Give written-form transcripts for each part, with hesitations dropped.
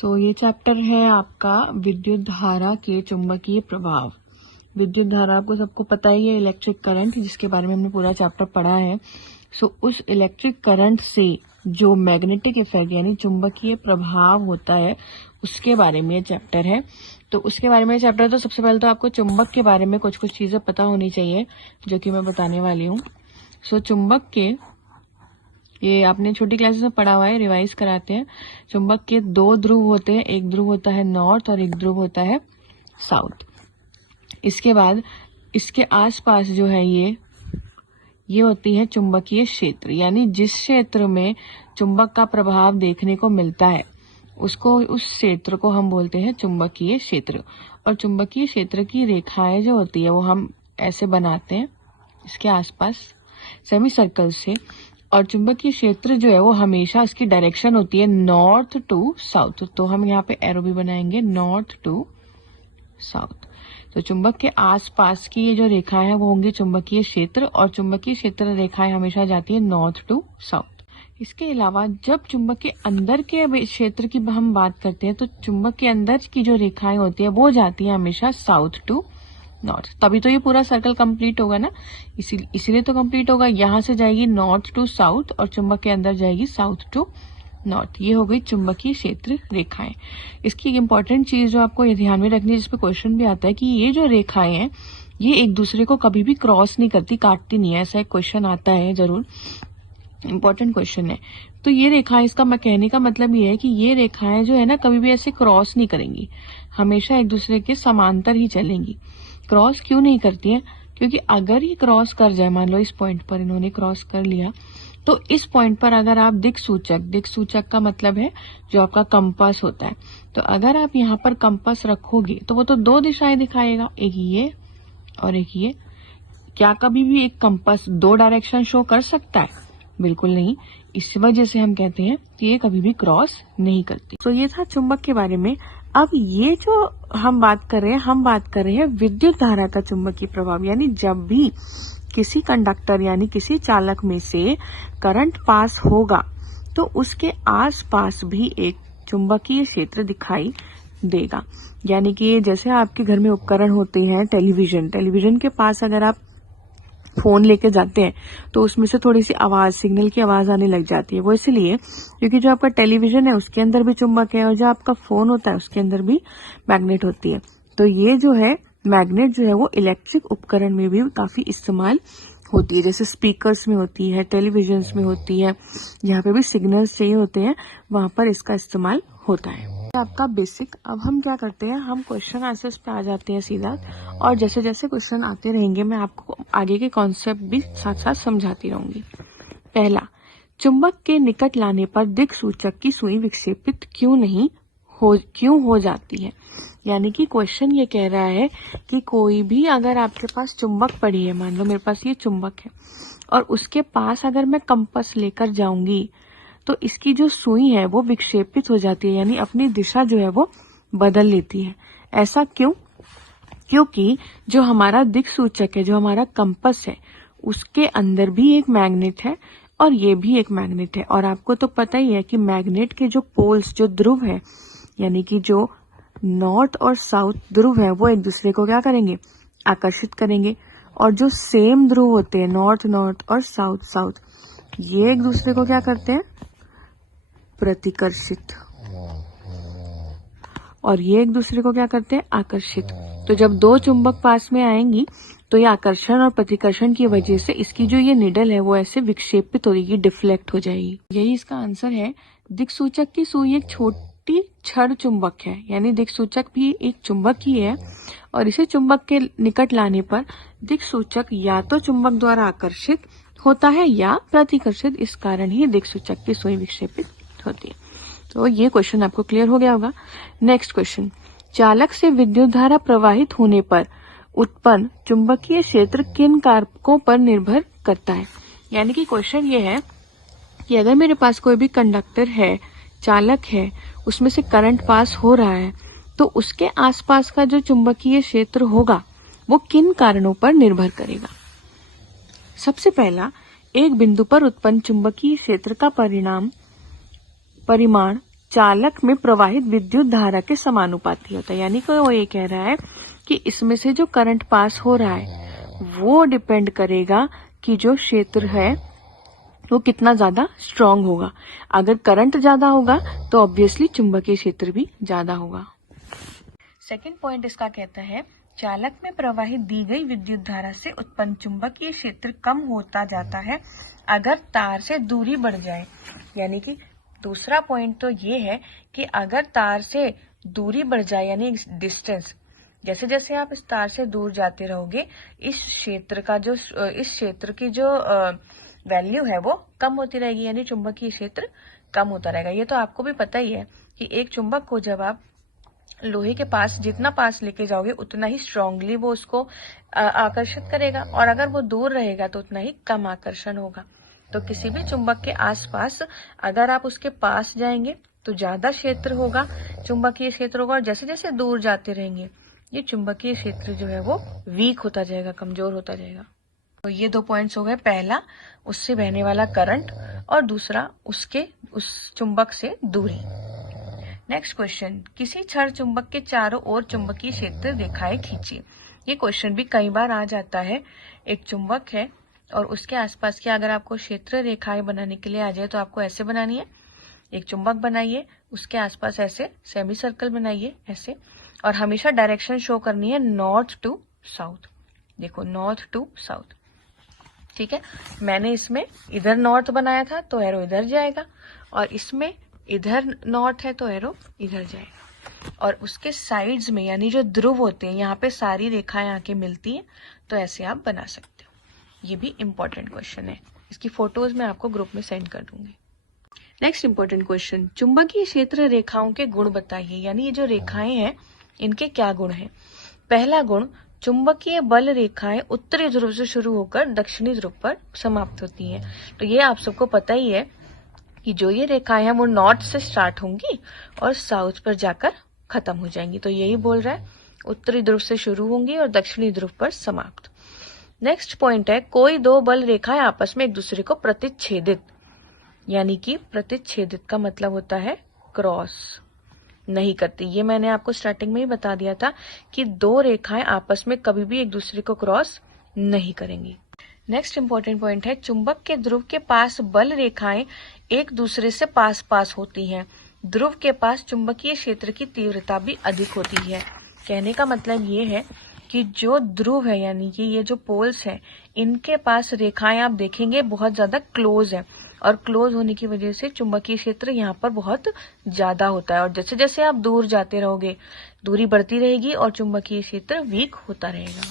ये चैप्टर है आपका विद्युत धारा के चुंबकीय प्रभाव। विद्युत धारा आपको सबको पता ही है, इलेक्ट्रिक करंट, जिसके बारे में हमने पूरा चैप्टर पढ़ा है। उस इलेक्ट्रिक करंट से जो मैग्नेटिक इफेक्ट यानी चुंबकीय प्रभाव होता है उसके बारे में चैप्टर है। तो उसके बारे में चैप्टर तो सबसे पहले तो आपको चुंबक के बारे में कुछ कुछ चीजें पता होनी चाहिए जो कि मैं बताने वाली हूँ। चुंबक के, ये आपने छोटी क्लासेस में पढ़ा हुआ है, रिवाइज कराते हैं। चुंबक के दो ध्रुव होते हैं, एक ध्रुव होता है नॉर्थ और एक ध्रुव होता है साउथ। इसके बाद इसके आसपास जो है ये होती है चुंबकीय क्षेत्र, यानी जिस क्षेत्र में चुंबक का प्रभाव देखने को मिलता है उस क्षेत्र को हम बोलते हैं चुंबकीय क्षेत्र। और चुंबकीय क्षेत्र की रेखाएं जो होती है वो हम ऐसे बनाते हैं इसके आसपास सेमी सर्कल से। और चुंबकीय क्षेत्र जो है वो हमेशा इसकी डायरेक्शन होती है नॉर्थ टू साउथ। तो हम यहाँ पे एरो भी बनाएंगे नॉर्थ टू साउथ। तो चुंबक के आसपास की ये जो रेखाएं हैं वो होंगी चुंबकीय क्षेत्र, और चुंबकीय क्षेत्र रेखाएं हमेशा जाती है नॉर्थ टू साउथ। इसके अलावा जब चुंबक के अंदर के क्षेत्र की हम बात करते हैं तो चुंबक के अंदर की जो रेखाएं होती है वो जाती है हमेशा साउथ टू नॉर्थ। तभी तो ये पूरा सर्कल कंप्लीट होगा ना, इसीलिए तो कंप्लीट होगा। यहाँ से जाएगी नॉर्थ टू साउथ और चुंबक के अंदर जाएगी साउथ टू नॉर्थ। ये हो गई चुंबकीय क्षेत्र रेखाएं। इसकी एक इम्पॉर्टेंट चीज जो आपको ये ध्यान में रखनी है, जिसपे क्वेश्चन भी आता है कि ये जो रेखाएं हैं ये एक दूसरे को कभी भी क्रॉस नहीं करती, काटती नहीं है। ऐसा एक क्वेश्चन आता है जरूर, इम्पोर्टेंट क्वेश्चन है। तो ये रेखाएं, इसका मैं कहने का मतलब ये है कि ये रेखाएं जो है ना कभी भी ऐसे क्रॉस नहीं करेंगी, हमेशा एक दूसरे के समांतर ही चलेंगी। क्रॉस क्यों नहीं करती है? क्योंकि अगर ये क्रॉस कर जाए, मान लो इस पॉइंट पर इन्होंने क्रॉस कर लिया, तो इस पॉइंट पर अगर आप दिक सूचक का मतलब है जो आपका कंपास होता है, तो अगर आप यहाँ पर कंपास रखोगे तो वो तो दो दिशाएं दिखाएगा, एक ये और एक ये। क्या कभी भी एक कंपास दो डायरेक्शन शो कर सकता है? बिल्कुल नहीं। इस वजह से हम कहते हैं कि ये कभी भी क्रॉस नहीं करती। तो ये था चुंबक के बारे में। अब ये जो हम बात कर रहे हैं विद्युत धारा का चुंबकीय प्रभाव, यानी जब भी किसी कंडक्टर यानी किसी चालक में से करंट पास होगा तो उसके आसपास भी एक चुंबकीय क्षेत्र दिखाई देगा। यानी कि जैसे आपके घर में उपकरण होते हैं, टेलीविजन के पास अगर आप फोन लेके जाते हैं तो उसमें से थोड़ी सी आवाज, सिग्नल की आवाज आने लग जाती है। वो इसलिए क्योंकि जो आपका टेलीविजन है उसके अंदर भी चुंबक है और जो आपका फोन होता है उसके अंदर भी मैग्नेट होती है। तो ये जो है मैग्नेट जो है वो इलेक्ट्रिक उपकरण में भी काफी इस्तेमाल होती है, जैसे स्पीकर्स में होती है, टेलीविजन में होती है, जहाँ पे भी सिग्नल्स चाहिए होते हैं वहां पर इसका इस्तेमाल होता है। आपका बेसिक। अब हम क्या करते हैं, हम क्वेश्चन आंसर्स पे आ जाते हैं सीधा, और जैसे जैसे क्वेश्चन आते रहेंगे मैं आपको आगे के कॉन्सेप्ट भी साथ साथ समझाती रहूंगी। पहला, चुंबक के निकट लाने पर दिक सूचक की सुई विक्षेपित क्यों हो जाती है। यानी कि क्वेश्चन ये कह रहा है कि कोई भी अगर आपके पास चुंबक पड़ी है, मान लो मेरे पास ये चुंबक है और उसके पास अगर मैं कंपास लेकर जाऊंगी तो इसकी जो सुई है वो विक्षेपित हो जाती है, यानी अपनी दिशा जो है वो बदल लेती है। ऐसा क्यों? क्योंकि जो हमारा दिक सूचक है, जो हमारा कंपास है, उसके अंदर भी एक मैग्नेट है और ये भी एक मैग्नेट है। और आपको तो पता ही है कि मैग्नेट के जो पोल्स, जो ध्रुव है, यानी कि जो नॉर्थ और साउथ ध्रुव है, वो एक दूसरे को क्या करेंगे, आकर्षित करेंगे। और जो सेम ध्रुव होते हैं, नॉर्थ और साउथ, ये एक दूसरे को क्या करते हैं, प्रतिकर्षित, और ये एक दूसरे को क्या करते हैं, आकर्षित। तो जब दो चुंबक पास में आएंगी तो ये आकर्षण और प्रतिकर्षण की वजह से इसकी जो ये निडल है वो ऐसे विक्षेपित हो जाएगी, डिफ्लेक्ट हो जाएगी। यही इसका आंसर है। दिक्सूचक की सुई एक छोटी छड़ चुंबक है, यानी दिक्सूचक भी एक चुंबक ही है, और इसे चुंबक के निकट लाने पर दिक्सूचक या तो चुंबक द्वारा आकर्षित होता है या प्रतिकर्षित। इस कारण ही दिक्सूचक की सुई विक्षेपित होती है। तो ये क्वेश्चन आपको क्लियर हो गया होगा। नेक्स्ट क्वेश्चन, चालक से विद्युत धारा प्रवाहित होने पर उत्पन्न चुंबकीय क्षेत्र किन कारकों पर निर्भर करता है। यानी कि क्वेश्चन ये है कि अगर मेरे पास कोई भी कंडक्टर है, चालक है, उसमें से करंट पास हो रहा है, तो उसके आसपास का जो चुंबकीय क्षेत्र होगा वो किन कारणों पर निर्भर करेगा। सबसे पहला, एक बिंदु पर उत्पन्न चुंबकीय क्षेत्र का परिमाण चालक में प्रवाहित विद्युत धारा के समानुपाती होता है। यानी कि वो ये कह रहा है कि इसमें से जो करंट पास हो रहा है वो डिपेंड करेगा कि जो क्षेत्र है वो कितना ज्यादा स्ट्रांग होगा। अगर करंट ज्यादा होगा तो ऑब्वियसली चुंबकीय क्षेत्र भी ज्यादा होगा। सेकंड पॉइंट इसका कहता है चालक में प्रवाहित दी गई विद्युत धारा से उत्पन्न चुंबकीय क्षेत्र कम होता जाता है अगर तार से दूरी बढ़ जाए। यानी कि दूसरा पॉइंट तो ये है कि अगर तार से दूरी बढ़ जाए यानी डिस्टेंस, जैसे जैसे आप इस तार से दूर जाते रहोगे इस क्षेत्र की जो वैल्यू है वो कम होती रहेगी, यानी चुंबकीय क्षेत्र कम होता रहेगा। ये तो आपको भी पता ही है कि एक चुंबक को जब आप लोहे के पास जितना पास लेके जाओगे उतना ही स्ट्रांगली वो उसको आकर्षित करेगा, और अगर वो दूर रहेगा तो उतना ही कम आकर्षण होगा। तो किसी भी चुंबक के आसपास अगर आप उसके पास जाएंगे तो ज्यादा क्षेत्र होगा, चुंबकीय क्षेत्र होगा, और जैसे जैसे दूर जाते रहेंगे ये चुंबकीय क्षेत्र जो है वो वीक होता जाएगा, कमजोर होता जाएगा। तो ये दो पॉइंट्स हो गए, पहला उससे बहने वाला करंट और दूसरा उस चुंबक से दूरी। नेक्स्ट क्वेश्चन, किसी छड़ चुंबक के चारों ओर चुंबकीय क्षेत्र रेखाएं खींचिए। ये क्वेश्चन भी कई बार आ जाता है। एक चुंबक है और उसके आसपास की अगर आपको क्षेत्र रेखाएं बनाने के लिए आ जाए तो आपको ऐसे बनानी है। एक चुंबक बनाइए, उसके आसपास ऐसे सेमी सर्कल बनाइए ऐसे, और हमेशा डायरेक्शन शो करनी है नॉर्थ टू साउथ। देखो नॉर्थ टू साउथ, ठीक है। मैंने इसमें इधर नॉर्थ बनाया था तो एरो इधर जाएगा, और इसमें इधर नॉर्थ है तो एरो इधर जाएगा, और उसके साइड्स में यानी जो ध्रुव होते हैं यहाँ पे सारी रेखाएं आके मिलती हैं, तो ऐसे आप बना सकते हो। ये भी इम्पोर्टेंट क्वेश्चन है, इसकी फोटोज मैं आपको ग्रुप में सेंड कर दूंगी। नेक्स्ट इम्पोर्टेंट क्वेश्चन, चुंबकीय क्षेत्र रेखाओं के गुण बताइए। यानी ये जो रेखाएं हैं इनके क्या गुण हैं। पहला गुण, चुंबकीय बल रेखाएं उत्तरी ध्रुव से शुरू होकर दक्षिणी ध्रुव पर समाप्त होती हैं। तो ये आप सबको पता ही है कि जो ये रेखाएं हैं वो नॉर्थ से स्टार्ट होंगी और साउथ पर जाकर खत्म हो जाएंगी। तो यही बोल रहा है, उत्तरी ध्रुव से शुरू होंगी और दक्षिणी ध्रुव पर समाप्त। नेक्स्ट पॉइंट है, कोई दो बल रेखाएं आपस में एक दूसरे को प्रतिच्छेदित, यानी कि प्रतिच्छेदित का मतलब होता है क्रॉस नहीं करती। ये मैंने आपको स्टार्टिंग में ही बता दिया था कि दो रेखाएं आपस में कभी भी एक दूसरे को क्रॉस नहीं करेंगी। नेक्स्ट इंपॉर्टेंट पॉइंट है, चुंबक के ध्रुव के पास बल रेखाएं एक दूसरे से पास पास होती हैं। ध्रुव के पास चुंबकीय क्षेत्र की तीव्रता भी अधिक होती है। कहने का मतलब ये है कि जो ध्रुव है यानी कि ये जो पोल्स है इनके पास रेखाएं आप देखेंगे बहुत ज्यादा क्लोज है, और क्लोज होने की वजह से चुंबकीय क्षेत्र यहाँ पर बहुत ज्यादा होता है, और जैसे जैसे आप दूर जाते रहोगे दूरी बढ़ती रहेगी और चुंबकीय क्षेत्र वीक होता रहेगा।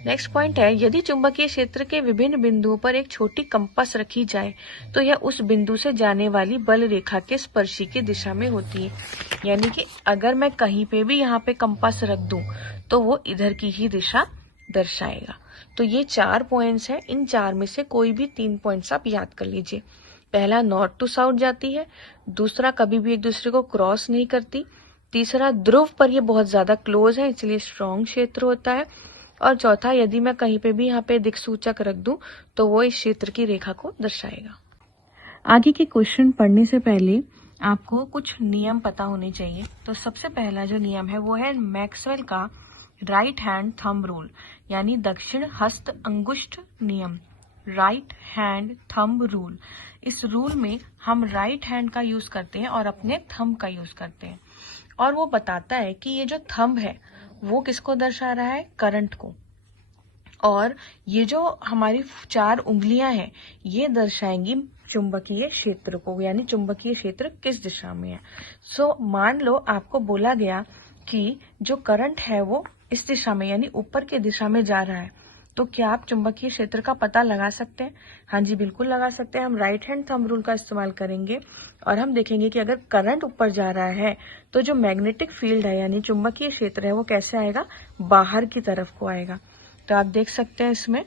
नेक्स्ट पॉइंट है, यदि चुंबकीय क्षेत्र के विभिन्न बिंदुओं पर एक छोटी कंपास रखी जाए तो यह उस बिंदु से जाने वाली बल रेखा के स्पर्शी की दिशा में होती है। यानी कि अगर मैं कहीं पे भी यहाँ पे कंपास रख दूं तो वो इधर की ही दिशा दर्शाएगा। तो ये 4 पॉइंट्स हैं, इन 4 में से कोई भी 3 पॉइंट्स आप याद कर लीजिए। पहला नॉर्थ टू साउथ जाती है, दूसरा कभी भी एक दूसरे को क्रॉस नहीं करती, तीसरा ध्रुव पर ये बहुत ज्यादा क्लोज है इसलिए स्ट्रॉन्ग क्षेत्र होता है, और चौथा यदि मैं कहीं पे भी यहाँ पे दिक्सूचक रख दूं तो वो इस क्षेत्र की रेखा को दर्शाएगा। आगे के क्वेश्चन पढ़ने से पहले आपको कुछ नियम पता होने चाहिए। तो सबसे पहला जो नियम है वो है मैक्सवेल का राइट हैंड थंब रूल, यानी दक्षिण हस्त अंगुष्ठ नियम, राइट हैंड थंब रूल। इस रूल में हम राइट हैंड का यूज करते हैं और अपने थंब का यूज करते हैं, और वो बताता है कि ये जो थंब है वो किसको दर्शा रहा है, करंट को, और ये जो हमारी 4 उंगलियां हैं ये दर्शाएंगी चुंबकीय क्षेत्र को, यानी चुंबकीय क्षेत्र किस दिशा में है। सो मान लो आपको बोला गया कि जो करंट है वो इस दिशा में यानी ऊपर की दिशा में जा रहा है, तो क्या आप चुंबकीय क्षेत्र का पता लगा सकते हैं? हाँ जी, बिल्कुल लगा सकते हैं। हम राइट हैंड थंब रूल का इस्तेमाल करेंगे और हम देखेंगे कि अगर करंट ऊपर जा रहा है तो जो मैग्नेटिक फील्ड है यानी चुंबकीय क्षेत्र है वो कैसे आएगा, बाहर की तरफ को आएगा। तो आप देख सकते हैं इसमें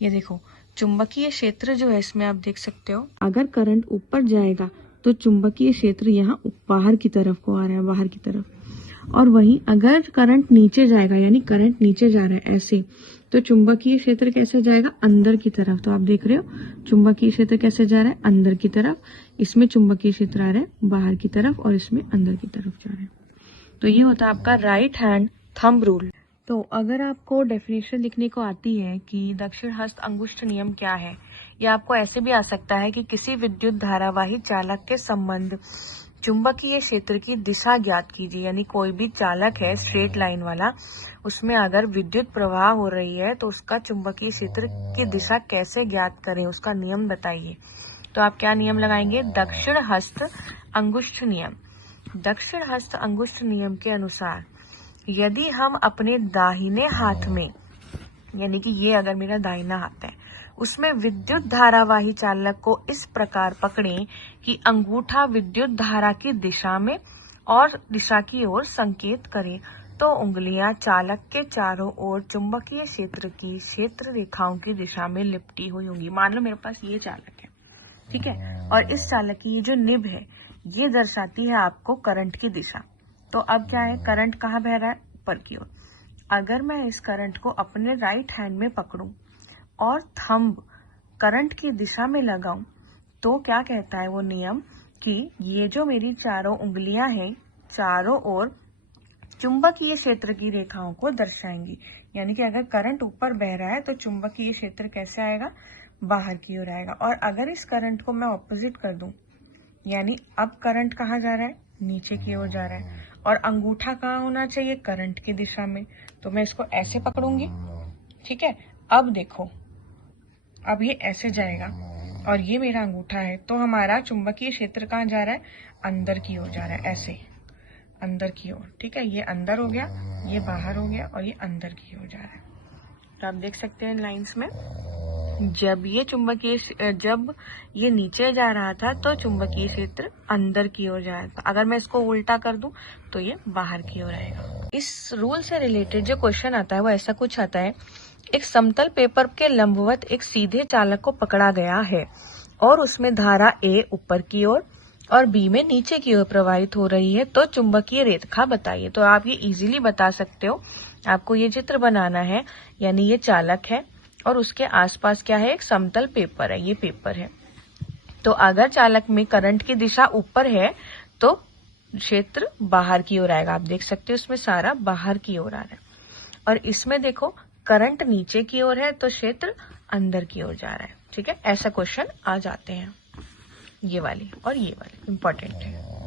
ये देखो चुंबकीय क्षेत्र जो है इसमें आप देख सकते हो, अगर करंट ऊपर जाएगा तो चुंबकीय क्षेत्र यहाँ बाहर की तरफ को आ रहा है, बाहर की तरफ। और वहीं अगर करंट नीचे जाएगा यानी करंट नीचे जा रहा है ऐसे, तो चुंबकीय क्षेत्र कैसे जाएगा, अंदर की तरफ। तो आप देख रहे हो चुंबकीय क्षेत्र कैसे जा रहा है, अंदर की तरफ। इसमें चुंबकीय क्षेत्र आ रहा है बाहर की तरफ और इसमें अंदर की तरफ जा रहा है। तो ये होता है आपका राइट हैंड थंब रूल। तो अगर आपको डेफिनेशन लिखने को आती है कि दक्षिण हस्त अंगुष्ठ नियम क्या है, या आपको ऐसे भी आ सकता है कि किसी विद्युत धारावाही चालक के संबंध चुंबकीय क्षेत्र की दिशा ज्ञात कीजिए। यानी कोई भी चालक है स्ट्रेट लाइन वाला, उसमें अगर विद्युत प्रवाह हो रही है तो उसका चुंबकीय क्षेत्र की दिशा कैसे ज्ञात करें, उसका नियम बताइए। तो आप क्या नियम लगाएंगे, दक्षिण हस्त अंगुष्ठ नियम। दक्षिण हस्त अंगुष्ठ नियम के अनुसार यदि हम अपने दाहिने हाथ में, यानी कि ये अगर मेरा दाहिना हाथ है, उसमें विद्युत धारावाही चालक को इस प्रकार पकड़ें कि अंगूठा विद्युत धारा की दिशा में और दिशा की ओर संकेत करे, तो उंगलियां चालक के चारों ओर चुंबकीय क्षेत्र की क्षेत्र रेखाओं की दिशा में लिपटी हुई होंगी। मान लो मेरे पास ये चालक है, ठीक है, और इस चालक की ये जो निब है ये दर्शाती है आपको करंट की दिशा। तो अब क्या है, करंट कहाँ बह रहा है, ऊपर की ओर। अगर मैं इस करंट को अपने राइट हैंड में पकड़ूं और थंब करंट की दिशा में लगाऊं, तो क्या कहता है वो नियम कि ये जो मेरी चारों उंगलियां हैं चारों ओर चुंबकीय क्षेत्र की रेखाओं को दर्शाएंगी। यानी कि अगर करंट ऊपर बह रहा है तो चुंबकीय क्षेत्र कैसे आएगा, बाहर की ओर आएगा। और अगर इस करंट को मैं ऑपोजिट कर दूं, यानी अब करंट कहाँ जा रहा है, नीचे की ओर जा रहा है, और अंगूठा कहाँ होना चाहिए, करंट की दिशा में। तो मैं इसको ऐसे पकड़ूंगी, ठीक है। अब देखो, अब ये ऐसे जाएगा और ये मेरा अंगूठा है, तो हमारा चुंबकीय क्षेत्र कहाँ जा रहा है, अंदर की ओर जा रहा है, ऐसे अंदर की ओर, ठीक है। ये अंदर हो गया, ये बाहर हो गया और ये अंदर की ओर जा रहा है। तो आप देख सकते हैं लाइंस में, जब ये नीचे जा रहा था तो चुंबकीय क्षेत्र अंदर की ओर जा रहा था। अगर मैं इसको उल्टा कर दूं तो ये बाहर की ओर आएगा। इस रूल से रिलेटेड जो क्वेश्चन आता है वो ऐसा कुछ आता है, एक समतल पेपर के लंबवत एक सीधे चालक को पकड़ा गया है और उसमें धारा ए ऊपर की ओर और बी में नीचे की ओर प्रवाहित हो रही है, तो चुंबकीय रेखा बताइए। तो आप ये इजीली बता सकते हो। आपको ये चित्र बनाना है, यानी ये चालक है और उसके आसपास क्या है, एक समतल पेपर है, ये पेपर है। तो अगर चालक में करंट की दिशा ऊपर है तो क्षेत्र बाहर की ओर आएगा। आप देख सकते हो इसमें सारा बाहर की ओर आ रहा है, और इसमें देखो करंट नीचे की ओर है तो क्षेत्र अंदर की ओर जा रहा है, ठीक है। ऐसा क्वेश्चन आ जाते हैं, ये वाली और ये वाली इंपॉर्टेंट है।